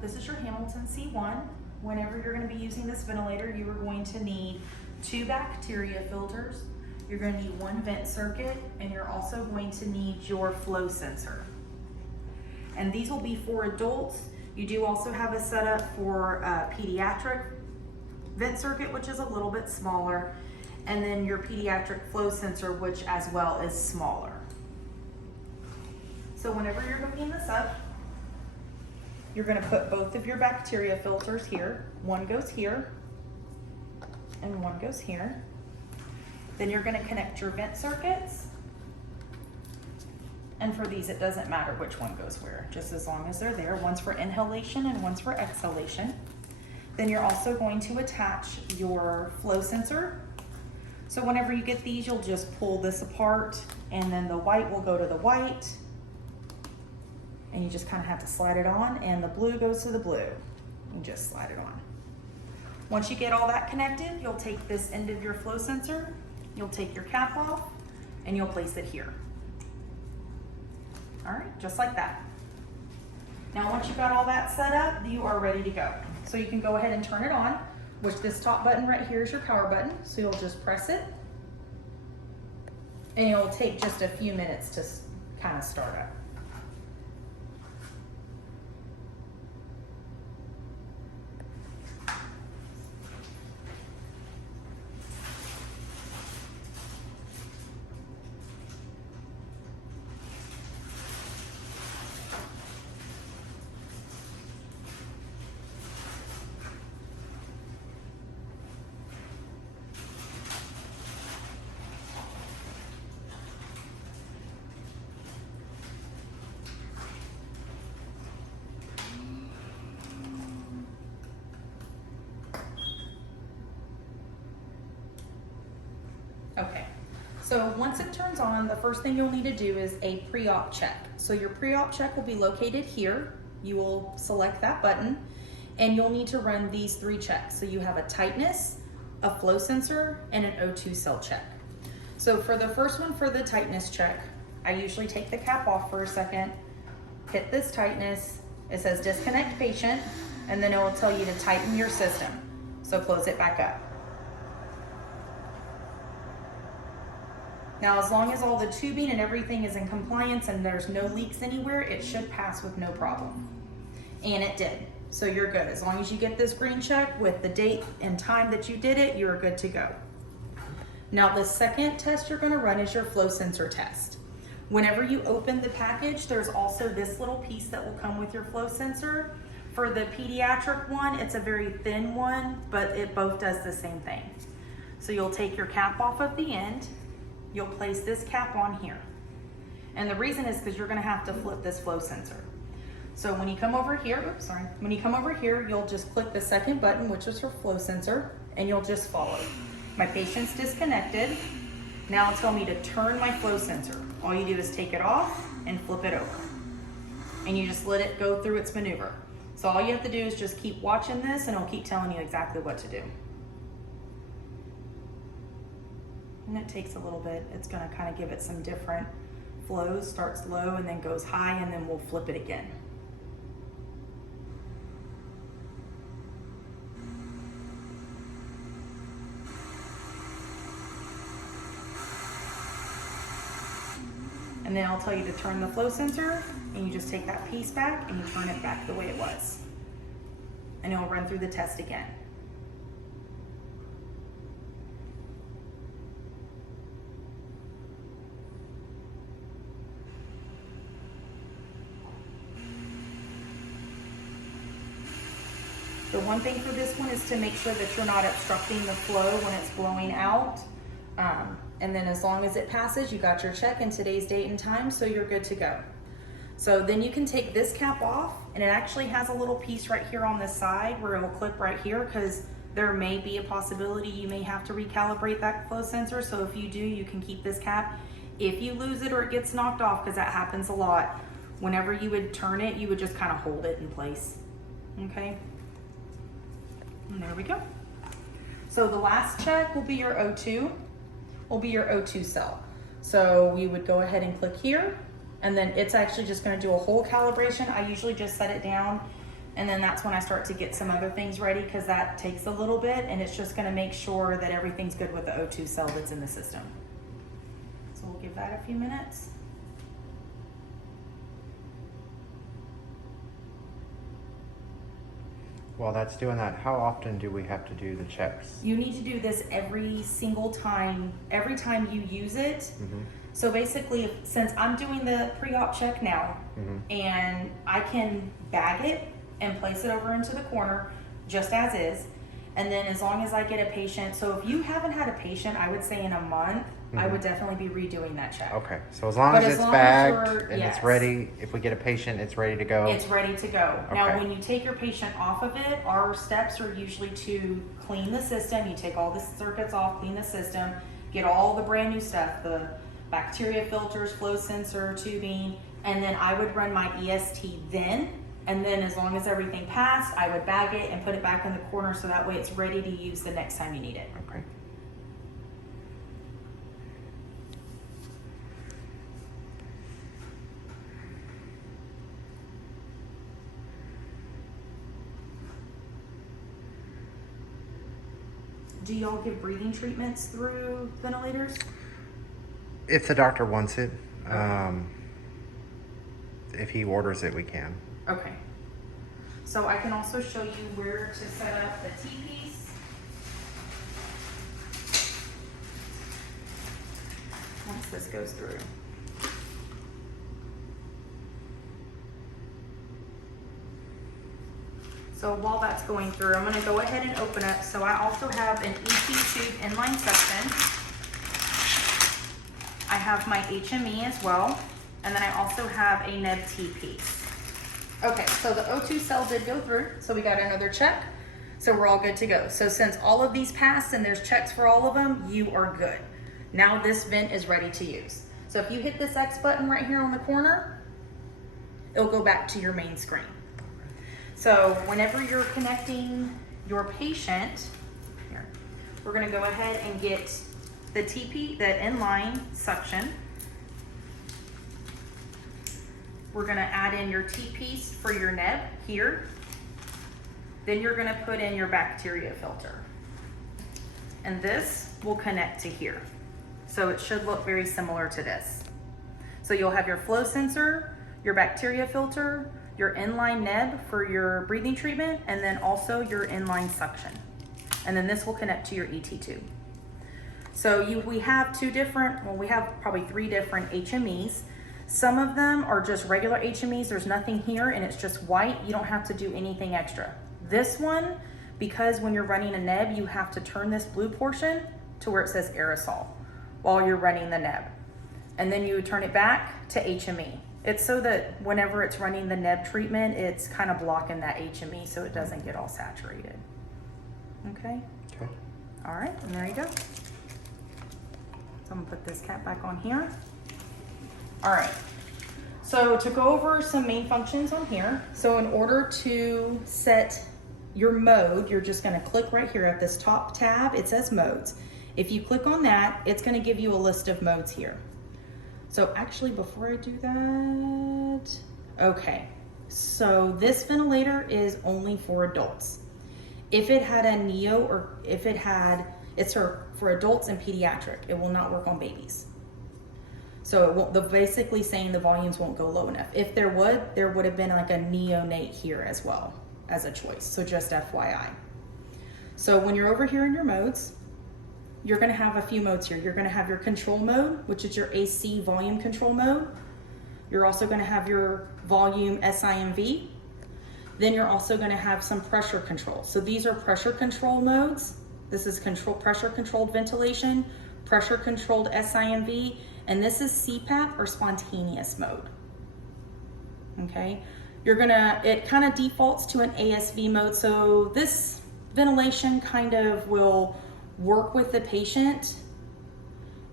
this is your Hamilton C1. Whenever you're going to be using this ventilator, you are going to need 2 bacteria filters. You're going to need 1 vent circuit, and you're also going to need your flow sensor. And these will be for adults. You do also have a setup for pediatric vent circuit, which is a little bit smaller, and then your pediatric flow sensor, which as well is smaller. So whenever you're hooking this up, you're going to put both of your bacteria filters here. One goes here, and one goes here. Then you're going to connect your vent circuits. And for these, it doesn't matter which one goes where, just as long as they're there. One's for inhalation and one's for exhalation. Then you're also going to attach your flow sensor. So whenever you get these, you'll just pull this apart, and then the white will go to the white. And you just kind of have to slide it on, and the blue goes to the blue. You just slide it on. Once you get all that connected, you'll take this end of your flow sensor, you'll take your cap off, and you'll place it here. All right, just like that. Now, once you've got all that set up, you are ready to go. So you can go ahead and turn it on, which this top button right here is your power button. So you'll just press it, and it'll take just a few minutes to kind of start up. Okay, so once it turns on, the first thing you'll need to do is a pre-op check. So your pre-op check will be located here. You will select that button, and you'll need to run these 3 checks. So you have a tightness, a flow sensor, and an O2 cell check. So for the first one, for the tightness check, I usually take the cap off for a second, hit this tightness. It says disconnect patient, and then it will tell you to tighten your system. So close it back up. Now, as long as all the tubing and everything is in compliance and there's no leaks anywhere, it should pass with no problem. And it did. So you're good. As long as you get this green check with the date and time that you did it, you're good to go. Now, the second test you're going to run is your flow sensor test. Whenever you open the package, there's also this little piece that will come with your flow sensor. For the pediatric one, it's a very thin one, but it both does the same thing. So you'll take your cap off of the end. You'll place this cap on here. And the reason is because you're gonna have to flip this flow sensor. So when you come over here, when you come over here, you'll just click the second button, which is your flow sensor, and you'll just follow. My patient's disconnected. Now tell me to turn my flow sensor. All you do is take it off and flip it over. And you just let it go through its maneuver. So all you have to do is just keep watching this, and it'll keep telling you exactly what to do. And it takes a little bit. It's gonna kind of give it some different flows. Starts low and then goes high, and then we'll flip it again. And then I'll tell you to turn the flow sensor, and you just take that piece back and you turn it back the way it was. And it'll run through the test again. The one thing for this one is to make sure that you're not obstructing the flow when it's blowing out. And then as long as it passes, you got your check and today's date and time, so you're good to go. So then you can take this cap off, and it actually has a little piece right here on the side where it will clip right here, because there may be a possibility you may have to recalibrate that flow sensor. So if you do, you can keep this cap. If you lose it or it gets knocked off, because that happens a lot, whenever you would turn it, you would just kind of hold it in place, okay? And there we go. So the last check will be your O2 cell. So we would go ahead and click here, and then it's actually just going to do a whole calibration. I usually just set it down And then that's when I start to get some other things ready, because that takes a little bit, and it's just gonna make sure that everything's good with the O2 cell that's in the system. So we'll give that a few minutes. While that's doing that, how often do we have to do the checks? You need to do this every single time, every time you use it. So basically, since I'm doing the pre-op check now, and I can bag it and place it over into the corner just as is, and then as long as I get a patient, so if you haven't had a patient, I would say in a month, I would definitely be redoing that check. Okay, so as long as it's bagged and it's ready, if we get a patient, it's ready to go? It's ready to go. Okay. Now, when you take your patient off of it, our steps are usually to clean the system. You take all the circuits off, clean the system, get all the brand new stuff, the bacteria filters, flow sensor, tubing, and then I would run my EST then. And then as long as everything passed, I would bag it and put it back in the corner so that way it's ready to use the next time you need it. Okay. Do y'all give breathing treatments through ventilators? If the doctor wants it, if he orders it, we can. Okay. So I can also show you where to set up the T-piece. Once this goes through. So while that's going through, I'm gonna go ahead and open up. So I also have an ET tube inline section. I have my HME as well. And then I also have a neb T-piece. Okay, so the O2 cell did go through, so we got another check. So we're all good to go. So since all of these passed and there's checks for all of them, you are good. Now this vent is ready to use. So if you hit this X button right here on the corner, it'll go back to your main screen. So whenever you're connecting your patient, here, we're gonna go ahead and get the TP, the inline suction. We're gonna add in your T-piece for your neb here. Then you're gonna put in your bacteria filter. And this will connect to here. So it should look very similar to this. So you'll have your flow sensor, your bacteria filter, your inline neb for your breathing treatment, and then also your inline suction. And then this will connect to your ET tube. So we have we have probably 3 different HMEs. Some of them are just regular HMEs. There's nothing here and it's just white. You don't have to do anything extra. This one, because when you're running a neb, you have to turn this blue portion to where it says aerosol while you're running the neb. And then you turn it back to HME. It's so that whenever it's running the neb treatment, it's kind of blocking that HME so it doesn't get all saturated. Okay? Okay. All right, and there you go. So I'm gonna put this cap back on here. All right, so to go over some main functions on here. So in order to set your mode, you're just gonna click right here at this top tab. It says modes. If you click on that, it's gonna give you a list of modes here. So actually, before I do that, okay. So this ventilator is only for adults. If it had a neo, or if it had, it's for adults and pediatric. It will not work on babies. So it won't, basically saying the volumes won't go low enough. If there would have been like a neonate here as well as a choice. So just FYI. So when you're over here in your modes, you're gonna have a few modes here. You're gonna have your control mode, which is your AC volume control mode. You're also gonna have your volume SIMV. Then you're also gonna have some pressure control. So these are pressure control modes. This is pressure controlled ventilation, pressure controlled SIMV, and this is CPAP or spontaneous mode. Okay, it kind of defaults to an ASV mode. So this ventilation kind of will work with the patient,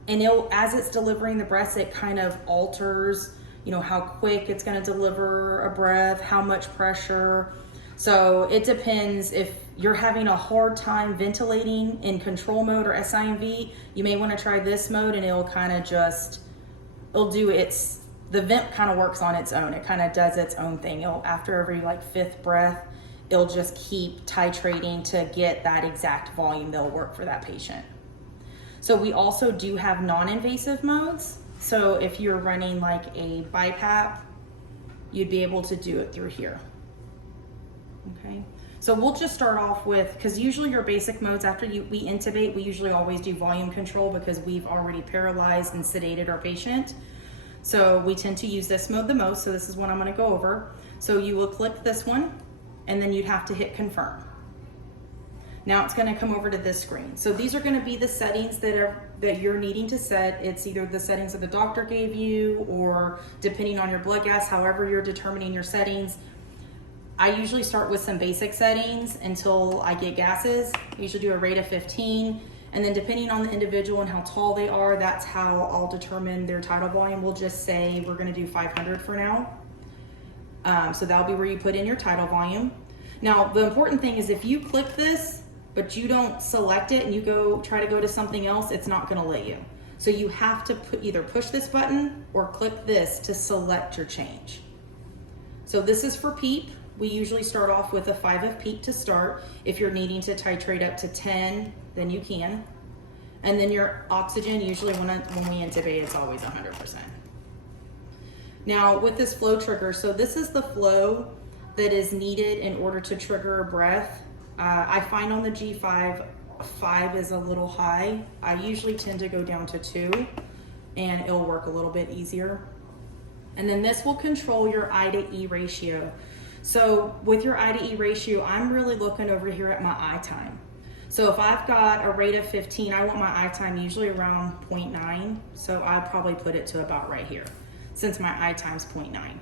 and as it's delivering the breaths, it kind of alters, how quick it's going to deliver a breath, how much pressure. So it depends. If you're having a hard time ventilating in control mode or SIMV, you may want to try this mode, and it'll kind of it'll do its the vent kind of works on its own. It kind of does its own thing. After every like 5th breath, it'll just keep titrating to get that exact volume that'll work for that patient. So we also do have non-invasive modes. So if you're running like a BiPAP, you'd be able to do it through here. Okay. So we'll just start off with, because usually your basic modes after we intubate, we usually always do volume control because we've already paralyzed and sedated our patient. So we tend to use this mode the most. So this is what I'm going to go over. So you will click this one and then you'd have to hit confirm. Now it's going to come over to this screen. So these are going to be the settings that you're needing to set. It's either the settings that the doctor gave you, or depending on your blood gas, however you're determining your settings. I usually start with some basic settings until I get gases. I usually do a rate of 15. And then depending on the individual and how tall they are, that's how I'll determine their tidal volume. We'll just say we're going to do 500 for now. So that'll be where you put in your tidal volume. Now, the important thing is if you click this, but you don't select it and you try to go to something else, it's not going to let you. So you have to either push this button or click this to select your change. So this is for PEEP. We usually start off with a 5 of PEEP to start. If you're needing to titrate up to 10, then you can. And then your oxygen, usually when we intubate, it's always 100%. Now with this flow trigger, so this is the flow that is needed in order to trigger a breath. I find on the G5, 5 is a little high. I usually tend to go down to 2 and it'll work a little bit easier. And then this will control your I to E ratio. So with your I to E ratio, I'm really looking over here at my I time. So if I've got a rate of 15, I want my I time usually around 0.9. So I'd probably put it to about right here, since my I time's 0.9.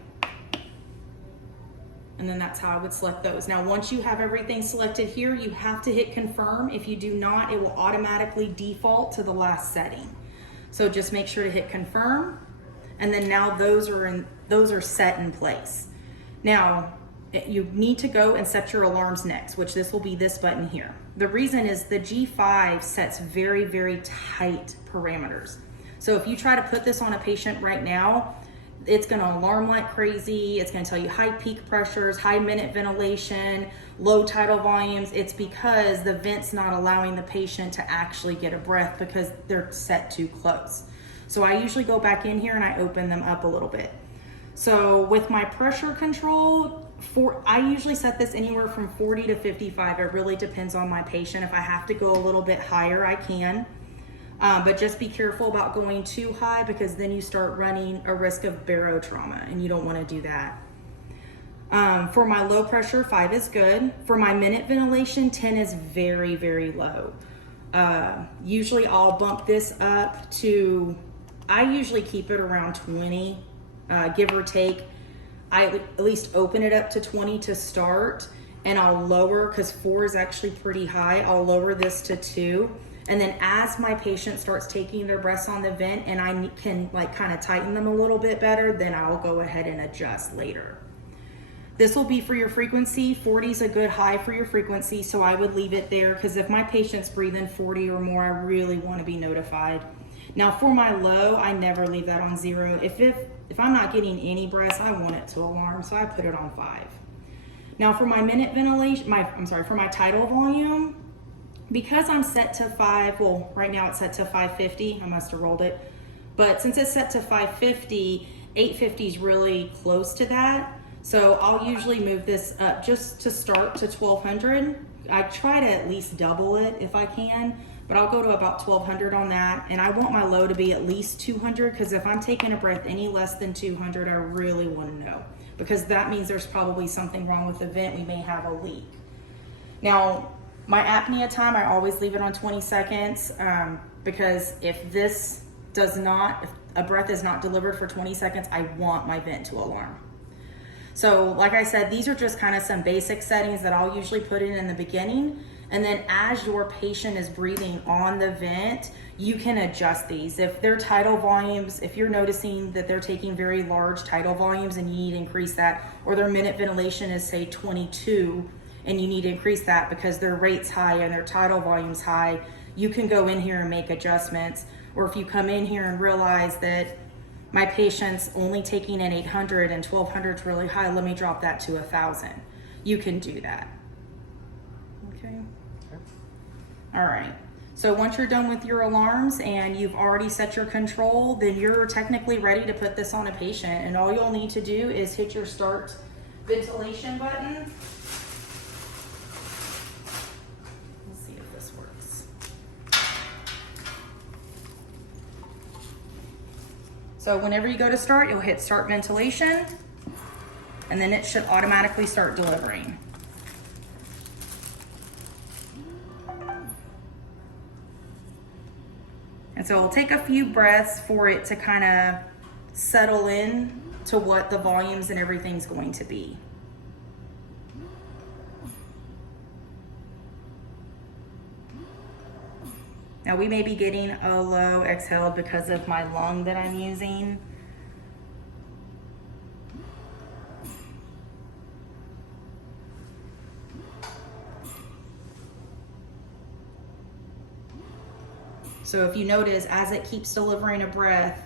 And then that's how I would select those. Now, once you have everything selected here, you have to hit confirm. If you do not, it will automatically default to the last setting. So just make sure to hit confirm. And then now those are set in place. Now, you need to go and set your alarms next, which this will be this button here. The reason is the G5 sets very, very tight parameters. So if you try to put this on a patient right now, it's going to alarm like crazy. It's going to tell you high peak pressures, high minute ventilation, low tidal volumes. It's because the vent's not allowing the patient to actually get a breath because they're set too close. So I usually go back in here and I open them up a little bit. So with my pressure control, I usually set this anywhere from 40 to 55. It really depends on my patient. If I have to go a little bit higher, I can. But just be careful about going too high because then you start running a risk of barotrauma and you don't want to do that. For my low pressure, 5 is good. For my minute ventilation, 10 is very, very low. Usually I'll bump this up to, I usually keep it around 20, give or take. I at least open it up to 20 to start, and I'll lower, because 4 is actually pretty high, I'll lower this to 2. And then as my patient starts taking their breaths on the vent and I can like kind of tighten them a little bit better, then I'll go ahead and adjust later. This will be for your frequency. 40 is a good high for your frequency, so I would leave it there because if my patient's breathing 40 or more, I really want to be notified. Now for my low, I never leave that on 0. If I'm not getting any breaths, I want it to alarm, so I put it on 5. Now for my minute ventilation, for my tidal volume, because I'm set to 5, well, right now it's set to 550, I must have rolled it. But since it's set to 550, 850 is really close to that. So I'll usually move this up just to start to 1200. I try to at least double it if I can, but I'll go to about 1200 on that. And I want my low to be at least 200 because if I'm taking a breath any less than 200, I really want to know because that means there's probably something wrong with the vent. We may have a leak. Now, my apnea time, I always leave it on 20 seconds because if a breath is not delivered for 20 seconds, I want my vent to alarm. So like I said, these are just kind of some basic settings that I'll usually put in the beginning. And then as your patient is breathing on the vent, you can adjust these. If their tidal volumes, if you're noticing that they're taking very large tidal volumes and you need to increase that, or their minute ventilation is say 22, and you need to increase that because their rate's high and their tidal volume's high, you can go in here and make adjustments. Or if you come in here and realize that my patient's only taking in 800 and 1200 is really high. Let me drop that to 1000. You can do that. Okay. All right. So once you're done with your alarms and you've already set your control, then you're technically ready to put this on a patient. And all you'll need to do is hit your start ventilation button. Let's see if this works. So whenever you go to start, you'll hit start ventilation, and then it should automatically start delivering. And so it'll take a few breaths for it to kind of settle in to what the volumes and everything's going to be. Now we may be getting a low exhale because of my lung that I'm using. So if you notice, as it keeps delivering a breath,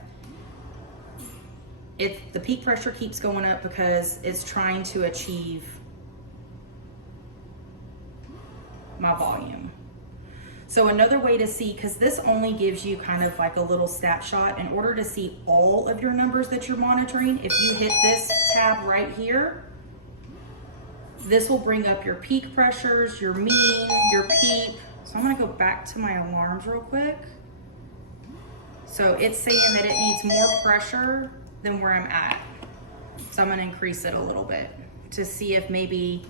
the peak pressure keeps going up because it's trying to achieve my volume. So another way to see, because this only gives you kind of like a little snapshot, in order to see all of your numbers that you're monitoring, if you hit this tab right here, this will bring up your peak pressures, your mean, your peak. So I'm gonna go back to my alarms real quick. So it's saying that it needs more pressure than where I'm at. So I'm gonna increase it a little bit to see if maybe,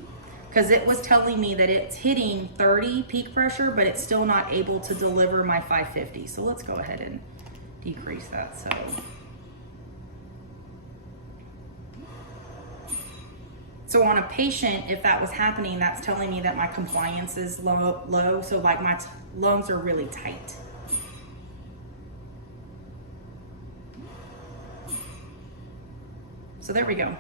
because it was telling me that it's hitting 30 peak pressure, but it's still not able to deliver my 550. So let's go ahead and decrease that. So on a patient, if that was happening, that's telling me that my compliance is low. So like my lungs are really tight. So there we go.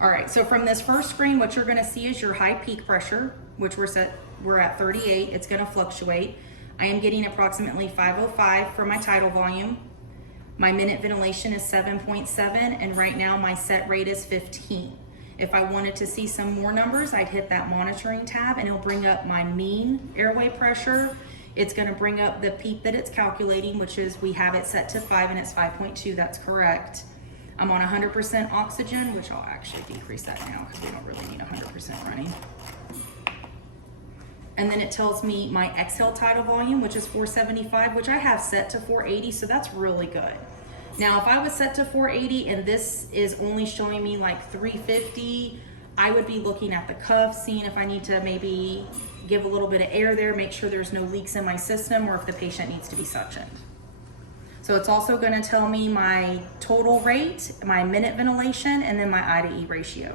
All right, so from this first screen, what you're gonna see is your high peak pressure, which we're at 38. It's gonna fluctuate. I am getting approximately 505 for my tidal volume. My minute ventilation is 7.7, and right now my set rate is 15. If I wanted to see some more numbers, I'd hit that monitoring tab and it'll bring up my mean airway pressure. It's gonna bring up the peak that it's calculating, which is, we have it set to 5 and it's 5.2, that's correct. I'm on 100% oxygen, which I'll actually decrease that now because we don't really need 100% running. And then it tells me my exhale tidal volume, which is 475, which I have set to 480, so that's really good. Now, if I was set to 480 and this is only showing me like 350, I would be looking at the cuff, seeing if I need to maybe give a little bit of air there, make sure there's no leaks in my system, or if the patient needs to be suctioned. So it's also gonna tell me my total rate, my minute ventilation, and then my I to E ratio.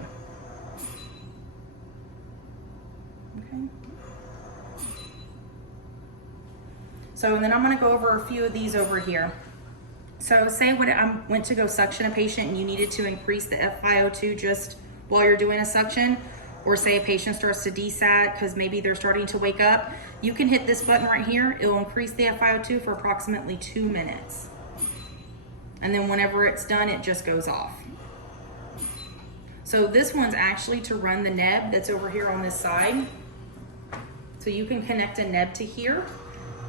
Okay. So, and then I'm gonna go over a few of these over here. So say when I went to go suction a patient and you needed to increase the FiO2 just while you're doing a suction, or say a patient starts to desat because maybe they're starting to wake up, you can hit this button right here. It'll increase the FiO2 for approximately 2 minutes. And then whenever it's done, it just goes off. So this one's actually to run the neb that's over here on this side. So you can connect a neb to here,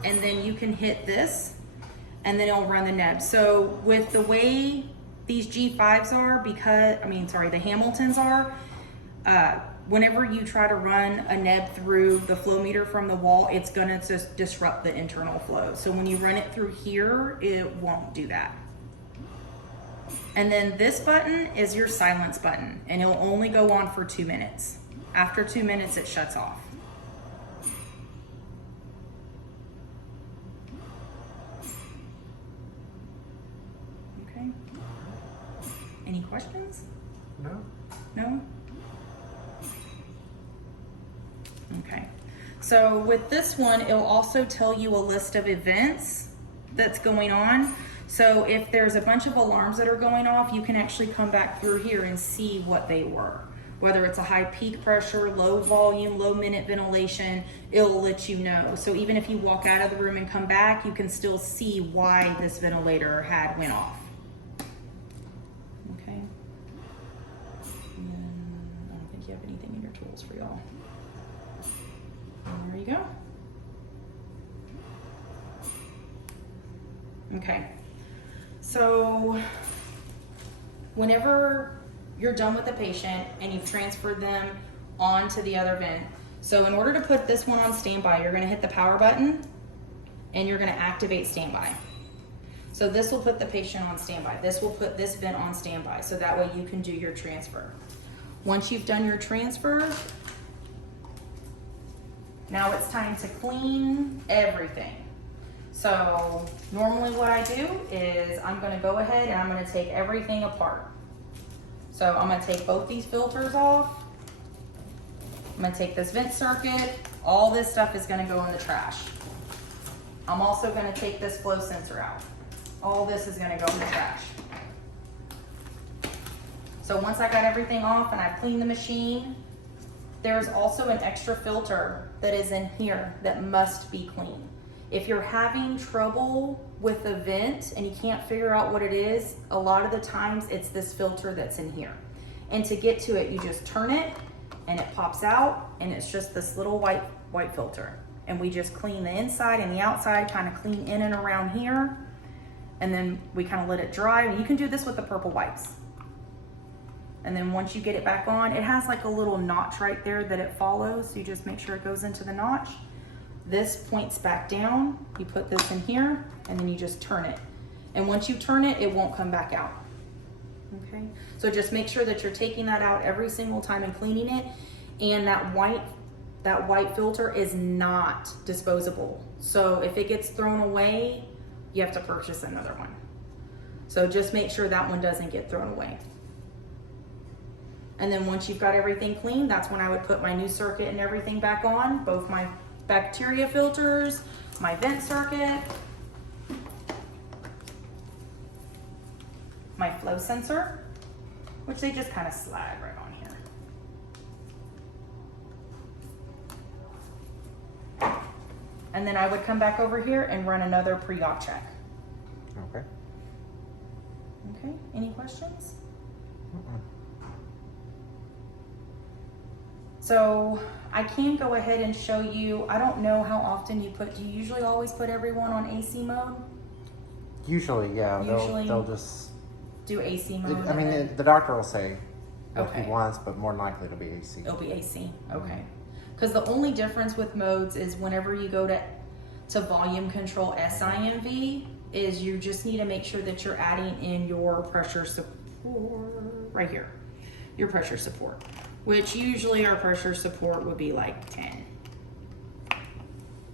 and then you can hit this, and then it'll run the neb. So with the way these G5s are, the Hamiltons are, whenever you try to run a neb through the flow meter from the wall, it's gonna just disrupt the internal flow. So when you run it through here, it won't do that. And then this button is your silence button, and it'll only go on for 2 minutes. After 2 minutes, it shuts off. Okay. Any questions? No. No? Okay. So with this one, it'll also tell you a list of events that's going on. So if there's a bunch of alarms that are going off, you can actually come back through here and see what they were. Whether it's a high peak pressure, low volume, low minute ventilation, it'll let you know. So even if you walk out of the room and come back, you can still see why this ventilator went off. samples for y'all. There you go. Okay, so whenever you're done with the patient and you've transferred them onto the other vent, so in order to put this one on standby, you're gonna hit the power button and you're gonna activate standby. So this will put the patient on standby. This will put this vent on standby, so that way you can do your transfer. Once you've done your transfer, now it's time to clean everything. So normally what I do is I'm gonna go ahead and I'm gonna take everything apart. So I'm gonna take both these filters off. I'm gonna take this vent circuit. All this stuff is gonna go in the trash. I'm also gonna take this flow sensor out. All this is gonna go in the trash. So once I got everything off and I've cleaned the machine, there's also an extra filter that is in here that must be cleaned. If you're having trouble with the vent and you can't figure out what it is, a lot of the times it's this filter that's in here. And to get to it, you just turn it and it pops out and it's just this little white filter. And we just clean the inside and the outside, kind of clean in and around here. And then we kind of let it dry. You can do this with the purple wipes. And then once you get it back on, it has like a little notch right there that it follows. So you just make sure it goes into the notch. This points back down. You put this in here and then you just turn it. And once you turn it, it won't come back out. Okay, so just make sure that you're taking that out every single time and cleaning it. And that white filter is not disposable. So if it gets thrown away, you have to purchase another one. So just make sure that one doesn't get thrown away. And then once you've got everything clean, that's when I would put my new circuit and everything back on, both my bacteria filters, my vent circuit, my flow sensor, which they just kind of slide right on here. And then I would come back over here and run another pre-op check. Okay. Okay, any questions? So I can go ahead and show you, I don't know how often do you usually always put everyone on AC mode? Usually, yeah. Usually they'll just do AC mode. I mean, the doctor will say what Okay. he wants, but more than likely it'll be AC. It'll be AC, okay. Because the only difference with modes is whenever you go to volume control SIMV, is you just need to make sure that you're adding in your pressure support, right here, your pressure support, which usually our pressure support would be like 10.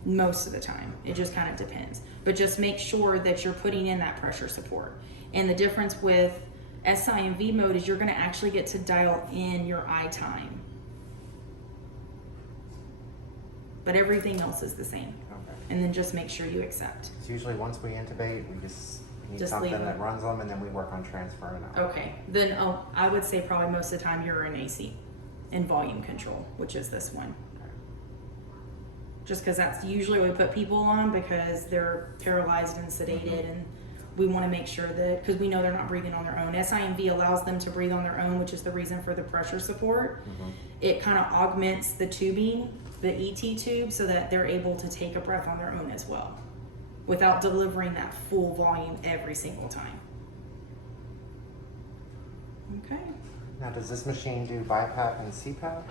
Most of the time, it just kind of depends. But just make sure that you're putting in that pressure support. And the difference with SIMV mode is you're gonna actually get to dial in your eye time. But everything else is the same. Okay. And then just make sure you accept. It's usually once we intubate, we need Just something leave that it. runs them, and then we work on transferring out. Okay, then I would say probably most of the time you're in AC, in volume control, which is this one. Okay. Just because that's usually what we put people on because they're paralyzed and sedated, and we want to make sure that, because we know they're not breathing on their own. SIMV allows them to breathe on their own, which is the reason for the pressure support. It kind of augments the tubing, the ET tube, so that they're able to take a breath on their own as well, without delivering that full volume every single time. Okay. Now, does this machine do BiPAP and CPAP?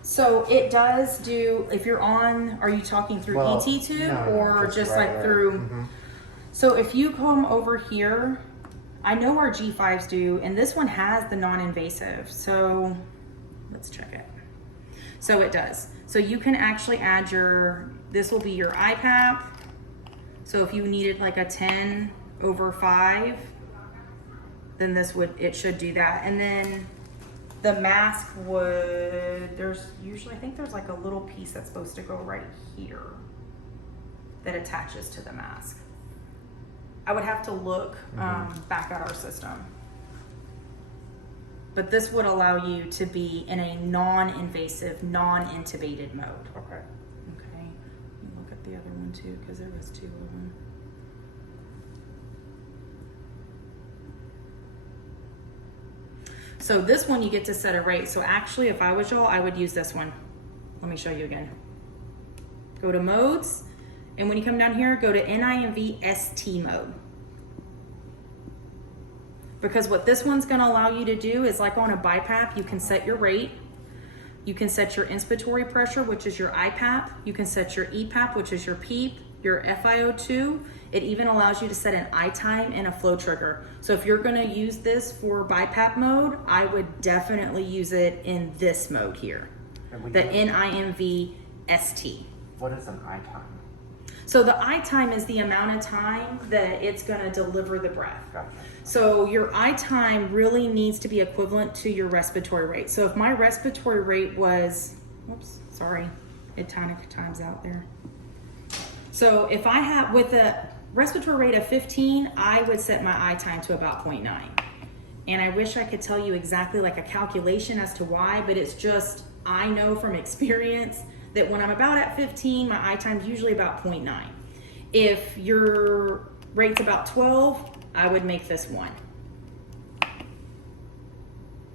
So it does do, if you're on, are you talking through Well, ET tube no, or just like regular. through? So if you come over here, I know our G5s do, and this one has the non-invasive. So let's check it. So it does. So you can actually add this will be your IPAP. So if you needed like a 10/5, then it should do that. And then the mask I think there's like a little piece that's supposed to go right here that attaches to the mask. I would have to look back at our system. But this would allow you to be in a non-invasive, non-intubated mode. Okay. Okay, let me look at the other one too, because there was 2 of them. So this one you get to set a rate. So actually, if I was y'all, I would use this one. Let me show you again. Go to modes, and when you come down here, go to Non-invasive mode. Because what this one's gonna allow you to do is, like on a BiPAP, you can set your rate, you can set your inspiratory pressure, which is your IPAP, you can set your EPAP, which is your PEEP, your FiO2. It even allows you to set an I time and a flow trigger. So if you're gonna use this for BiPAP mode, I would definitely use it in this mode here, the Non-invasive. What is an I time? So the I time is the amount of time that it's gonna deliver the breath. Gotcha. So your I time really needs to be equivalent to your respiratory rate. So if my respiratory rate was, whoops, sorry, it times out there. So if I have, with a respiratory rate of 15, I would set my I time to about 0.9. And I wish I could tell you exactly like a calculation as to why, but it's just, I know from experience that when I'm about at 15, my I time is usually about 0.9. If your rate's about 12, I would make this 1.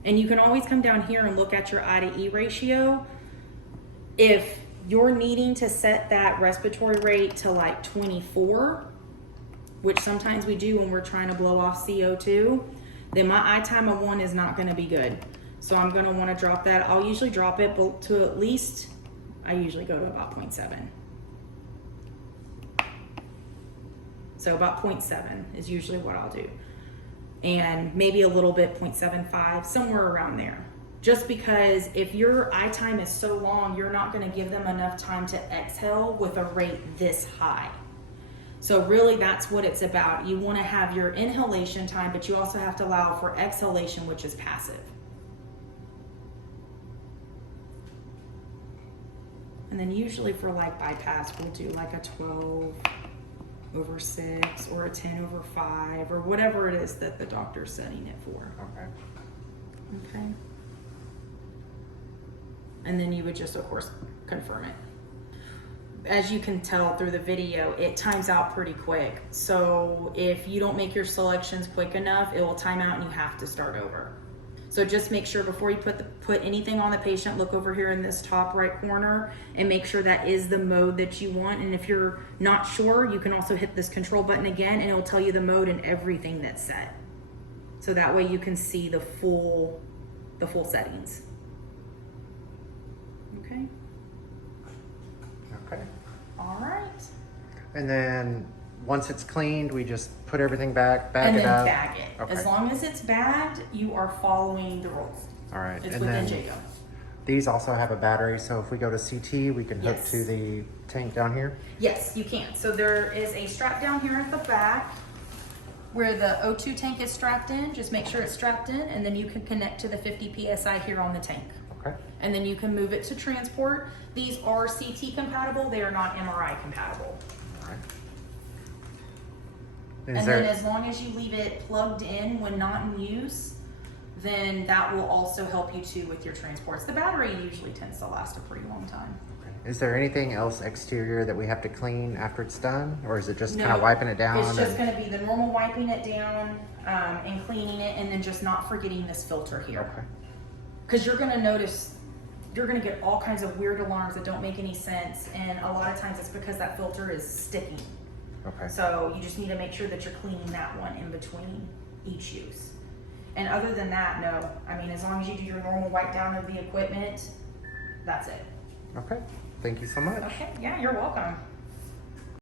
And you can always come down here and look at your I to E ratio. If you're needing to set that respiratory rate to like 24, which sometimes we do when we're trying to blow off CO2, then my I time of 1 is not gonna be good. So I'm gonna wanna drop that. I'll usually drop it to at least, I usually go to about 0.7. So about 0.7 is usually what I'll do. And maybe a little bit, 0.75, somewhere around there. Just because if your I time is so long, you're not gonna give them enough time to exhale with a rate this high. So really that's what it's about. You wanna have your inhalation time, but you also have to allow for exhalation, which is passive. And then usually for like bypass, we'll do like a 12/6 or a 10/5 or whatever it is that the doctor's setting it for. Okay. Okay. And then you would just, of course, confirm it. As you can tell through the video, it times out pretty quick. So if you don't make your selections quick enough, it will time out and you have to start over. So just make sure before you put anything on the patient, look over here in this top right corner and make sure that is the mode that you want. And if you're not sure, you can also hit this control button again and it will tell you the mode and everything that's set. So that way you can see the full settings. Okay. Okay. All right. And then once it's cleaned, we just put everything back, bag and it then up. bag it. Okay. As long as it's bagged, you are following the rules. All right. It's and within then JGO. these also have a battery, so if we go to CT, we can hook Yes. to the tank down here. Yes, you can. So there is a strap down here at the back where the O2 tank is strapped in. Just make sure it's strapped in, and then you can connect to the 50 PSI here on the tank. Okay. And then you can move it to transport. These are CT compatible. They are not MRI compatible. All right. And then as long as you leave it plugged in when not in use, then that will also help you too with your transports. The battery usually tends to last a pretty long time. Is there anything else exterior that we have to clean after it's done? Or is it just kind of No, wiping it down? It's just gonna be the normal wiping it down and cleaning it, and then just not forgetting this filter here. Okay. Because you're gonna notice, you're gonna get all kinds of weird alarms that don't make any sense, and a lot of times it's because that filter is sticking. Okay. So you just need to make sure that you're cleaning that one in between each use. And other than that, no. I mean, as long as you do your normal wipe down of the equipment, that's it. Okay. Thank you so much. Okay, yeah, you're welcome.